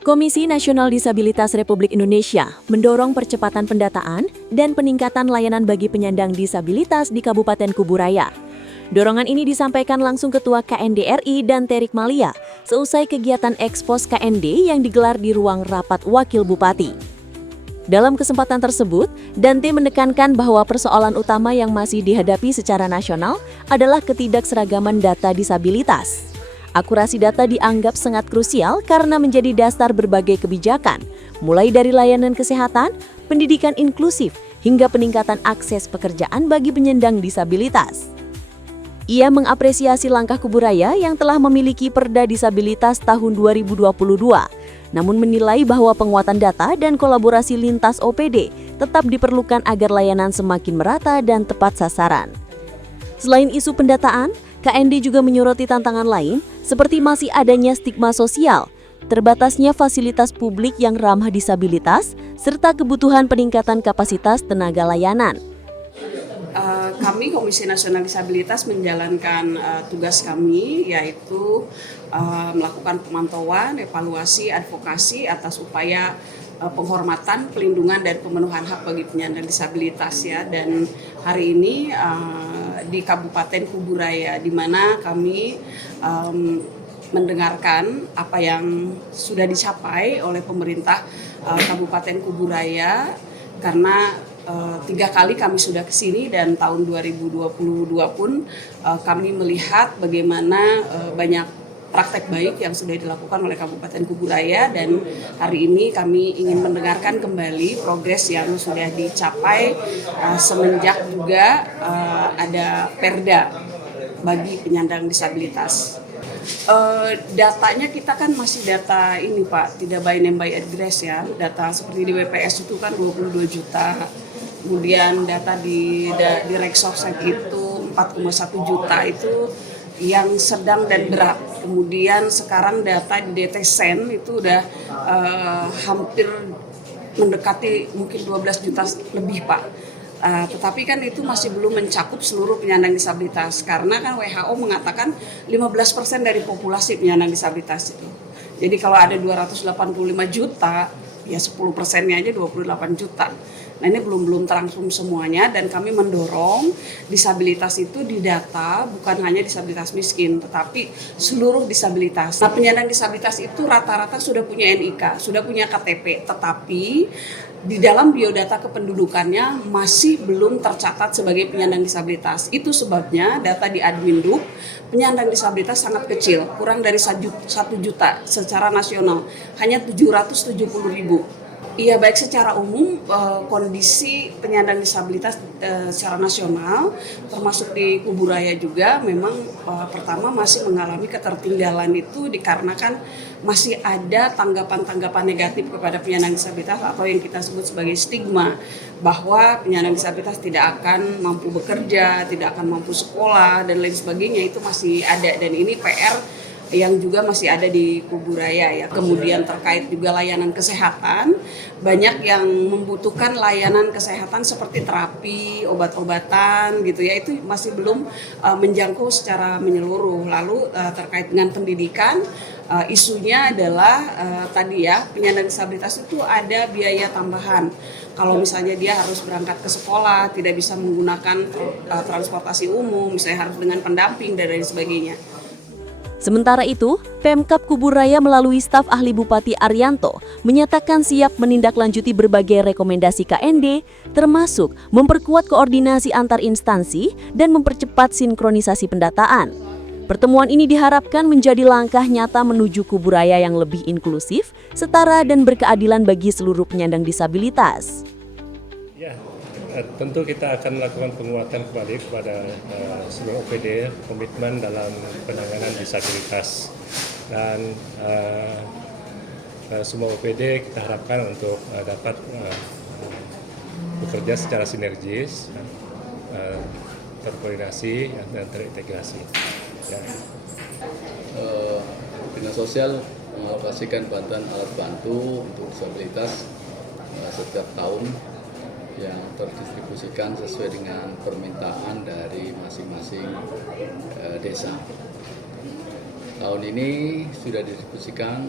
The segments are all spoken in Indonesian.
Komisi Nasional Disabilitas Republik Indonesia mendorong percepatan pendataan dan peningkatan layanan bagi penyandang disabilitas di Kabupaten Kuburaya. Dorongan ini disampaikan langsung Ketua KND-RI dan Terik Malia seusai kegiatan Ekspos KND yang digelar di ruang rapat Wakil Bupati. Dalam kesempatan tersebut, Dante menekankan bahwa persoalan utama yang masih dihadapi secara nasional adalah ketidakseragaman data disabilitas. Akurasi data dianggap sangat krusial karena menjadi dasar berbagai kebijakan, mulai dari layanan kesehatan, pendidikan inklusif, hingga peningkatan akses pekerjaan bagi penyandang disabilitas. Ia mengapresiasi langkah Kuburaya yang telah memiliki Perda Disabilitas tahun 2022, namun menilai bahwa penguatan data dan kolaborasi lintas OPD tetap diperlukan agar layanan semakin merata dan tepat sasaran. Selain isu pendataan, KND juga menyoroti tantangan lain seperti masih adanya stigma sosial, terbatasnya fasilitas publik yang ramah disabilitas, serta kebutuhan peningkatan kapasitas tenaga layanan. Kami Komisi Nasional Disabilitas menjalankan tugas kami, yaitu melakukan pemantauan, evaluasi, advokasi atas upaya penghormatan, pelindungan, dan pemenuhan hak bagi penyandang disabilitas ya. Dan hari ini di Kabupaten Kuburaya, di mana kami mendengarkan apa yang sudah dicapai oleh pemerintah Kabupaten Kuburaya, karena 3 kali kami sudah ke sini dan tahun 2022 pun kami melihat bagaimana banyak praktek baik yang sudah dilakukan oleh Kabupaten Kuburaya, dan hari ini kami ingin mendengarkan kembali progres yang sudah dicapai semenjak juga ada Perda bagi penyandang disabilitas. Datanya kita kan masih data ini Pak, tidak by name by address ya. Data seperti di BPS itu kan 22 juta. Kemudian data di Reksorsek itu 4,1 juta itu yang sedang dan berat. Kemudian sekarang data di DTSen itu udah hampir mendekati mungkin 12 juta lebih Pak. Tetapi kan itu masih belum mencakup seluruh penyandang disabilitas, karena kan WHO mengatakan 15% dari populasi penyandang disabilitas itu. Jadi kalau ada 285 juta, ya 10%-nya aja 28 juta. Nah ini belum terangsung semuanya, dan kami mendorong disabilitas itu didata bukan hanya disabilitas miskin, tetapi seluruh disabilitas. Nah penyandang disabilitas itu rata-rata sudah punya NIK, sudah punya KTP, tetapi di dalam biodata kependudukannya masih belum tercatat sebagai penyandang disabilitas. Itu sebabnya data di Adminduk penyandang disabilitas sangat kecil, kurang dari 1 juta secara nasional, hanya 770.000. Iya, baik secara umum kondisi penyandang disabilitas secara nasional termasuk di Kuburaya juga memang pertama masih mengalami ketertinggalan, itu dikarenakan masih ada tanggapan-tanggapan negatif kepada penyandang disabilitas atau yang kita sebut sebagai stigma, bahwa penyandang disabilitas tidak akan mampu bekerja, tidak akan mampu sekolah dan lain sebagainya. Itu masih ada, dan ini PR yang juga masih ada di Kuburaya ya. Kemudian terkait juga layanan kesehatan, banyak yang membutuhkan layanan kesehatan seperti terapi, obat-obatan gitu ya, itu masih belum menjangkau secara menyeluruh. Lalu terkait dengan pendidikan, isunya adalah tadi ya, penyandang disabilitas itu ada biaya tambahan. Kalau misalnya dia harus berangkat ke sekolah, tidak bisa menggunakan transportasi umum, misalnya harus dengan pendamping dan lain sebagainya. Sementara itu, Pemkab Kuburaya melalui staf ahli Bupati Arianto menyatakan siap menindaklanjuti berbagai rekomendasi KND, termasuk memperkuat koordinasi antar instansi dan mempercepat sinkronisasi pendataan. Pertemuan ini diharapkan menjadi langkah nyata menuju Kuburaya yang lebih inklusif, setara dan berkeadilan bagi seluruh penyandang disabilitas. Ya, tentu kita akan melakukan penguatan kembali kepada seluruh OPD, komitmen dalam penanganan disabilitas, dan semua OPD kita harapkan untuk dapat bekerja secara sinergis, terkoordinasi dan terintegrasi. Ya. Dinas Sosial mengalokasikan bantuan alat bantu untuk disabilitas setiap tahun yang terdistribusikan sesuai dengan permintaan dari masing-masing desa. Tahun ini sudah didistribusikan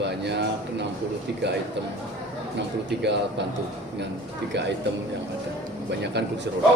sebanyak 63 item, 63 bantu dengan 3 item yang ada. Kebanyakan kursi roda.